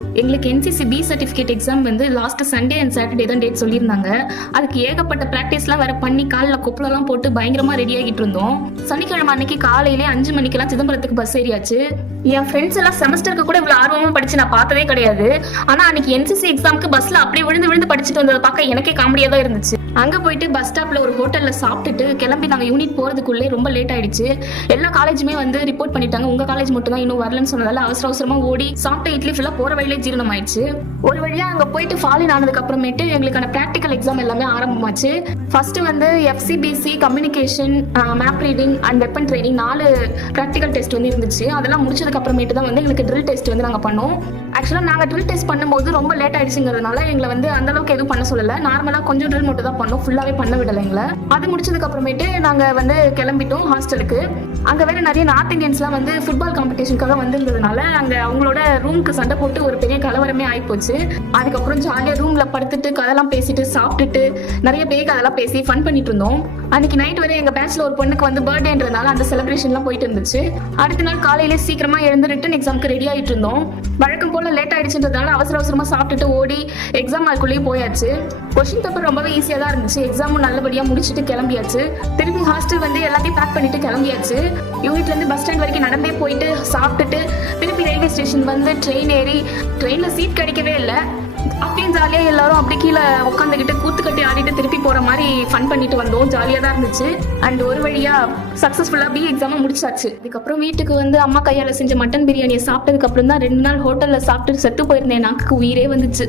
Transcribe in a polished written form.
எங்களுக்கு NCC B certificate exam வந்து last Sunday and Saturday தான் டேட் சொல்லியிருந்தாங்க. அதுக்கு ஏகப்பட்ட ப்ராக்டிஸ்லாம் வேற பண்ணி காலில் கொப்பளெல்லாம் போட்டு பயங்கரமாக ரெடி ஆகிட்டு இருந்தோம். சனிக்கிழமை அன்னைக்கு காலையிலே 5 மணிக்கெல்லாம் சிதம்பரத்துக்கு பஸ் ஏறியாச்சு. என் ஃப்ரெண்ட்ஸ் எல்லாம் செமஸ்டருக்கு கூட இவ்வளோ ஆர்வமாக படிச்சு நான் பார்த்ததே கிடையாது. ஆனால் அன்னைக்கு என்சிசி எக்ஸாமுக்கு பஸ்ல அப்படியே விழுந்து விழுந்து படிச்சுட்டு வந்ததை பார்க்க எனக்கே காமெடியாக தான் இருந்துச்சு. அங்கே போயிட்டு பஸ் ஸ்டாப்ல ஒரு ஹோட்டலில் சாப்பிட்டுட்டு கிளம்பி நாங்கள் யூனிட் போகிறதுக்குள்ளே ரொம்ப லேட் ஆயிடுச்சு. எல்லா காலேஜுமே வந்து ரிப்போர்ட் பண்ணிட்டாங்க. உங்கள் காலேஜ் மட்டும் தான் இன்னும் வரலன்னு சொன்னதால அவசர அவசரமாக ஓடி சாப்பிட்ட இட்லி ஃபுல்லாக போகிற வழியிலே ஜீரணம் ஆயிடுச்சு. ஒரு வழியாக அங்கே போயிட்டு ஃபாலின் ஆனதுக்கு அப்புறமேட்டு எங்களுக்கான ப்ராக்டிக்கல் எக்ஸாம் எல்லாமே ஆரம்பமாச்சு. ஃபர்ஸ்ட் வந்து FCBC, communication, map reading and weapon training 4 practical test வந்து இருந்துச்சு. அதெல்லாம் முடிச்சதுக்கு அப்புறமேட்டு தான் வந்து எங்களுக்கு ட்ரில் டெஸ்ட் வந்து நாங்கள் பண்ணோம். ஆக்சுவலாக நாங்கள் ட்ரில் டெஸ்ட் பண்ணும்போது ரொம்ப லேட் ஆயிடுச்சுங்கிறதுனால எங்களை வந்து அந்த அளவுக்கு எதுவும் பண்ண சொல்லலை. நார்மலாக கொஞ்சம் ட்ரில் மட்டும் தான் பண்ணோம், ஃபுல்லாகவே பண்ண விடலை எங்களை. அது முடிச்சதுக்கு அப்புறமேட்டு நாங்கள் வந்து கிளம்பிட்டோம் ஹாஸ்டலுக்கு. அங்கே வேற நிறைய நார்த் இந்தியன்ஸ்லாம் வந்து ஃபுட்பால் காம்படிஷனுக்காக வந்திருந்ததுனால அங்கே அவங்களோட ரூமுக்கு சண்டை போட்டு ஒரு பெரிய கலவரமே ஆகிப்போச்சு. அதுக்கப்புறம் ஜாலியாக ரூமில் படுத்துட்டு கதெல்லாம் பேசிட்டு சாப்பிட்டுட்டு நிறைய பேருக்கு அதெல்லாம் பேசி ஃபன் பண்ணிட்டு இருந்தோம். அன்னைக்கு நைட் வரை எங்கள் பேட்ச்ல ஒரு பொண்ணுக்கு வந்து பர்த்டேன்றதுனால அந்த செலிப்ரேஷன்லாம் போயிட்டு இருந்துச்சு. அடுத்த நாள் காலையிலே சீக்கிரமா எழுந்து ரிட்டன் எக்ஸாமுக்கு ரெடி ஆகிட்டு இருந்தோம். வழக்கம் போல லேட் ஆயிடுச்சுன்றதுனால அவசர அவசரமா சாப்பிட்டுட்டு ஓடி எக்ஸாம் ஹால்குள்ளேயே போயாச்சு. கொஸ்டின் பேப்பர் ரொம்பவே ஈஸியாக தான் இருந்துச்சு. எக்ஸாமும் நல்லபடியாக முடிச்சுட்டு கிளம்பியாச்சு. திரும்பி ஹாஸ்டல் வந்து எல்லாத்தையும் பேக் பண்ணிட்டு கிளம்பியாச்சு. யூனிட்லேருந்து பஸ் ஸ்டாண்ட் வரைக்கும் நடந்தே போயிட்டு சாப்பிட்டுட்டு திருப்பி ரயில்வே ஸ்டேஷன் வந்து ட்ரெயின் ஏறி ட்ரெயினில் சீட் கிடைக்கவே இல்லை. அப்படியும் ஜாலியாக எல்லாரும் அப்படி கீழே உட்காந்துக்கிட்டு கூத்து கட்டி ஆடிட்டு திருப்பி போகிற மாதிரி ஃபன் பண்ணிட்டு வந்தோம். ஜாலியாக தான் இருந்துச்சு. அண்ட் ஒரு வழியாக சக்ஸஸ்ஃபுல்லாக பி எக்ஸாமை முடிச்சாச்சு. அதுக்கப்புறம் வீட்டுக்கு வந்து அம்மா கையால் செஞ்ச மட்டன் பிரியாணியை சாப்பிட்டதுக்கப்புறம் தான் 2 நாள் ஹோட்டலில் சாப்பிட்டு செத்து போயிருந்தேன். நாக்கு உயிரே வந்துச்சு.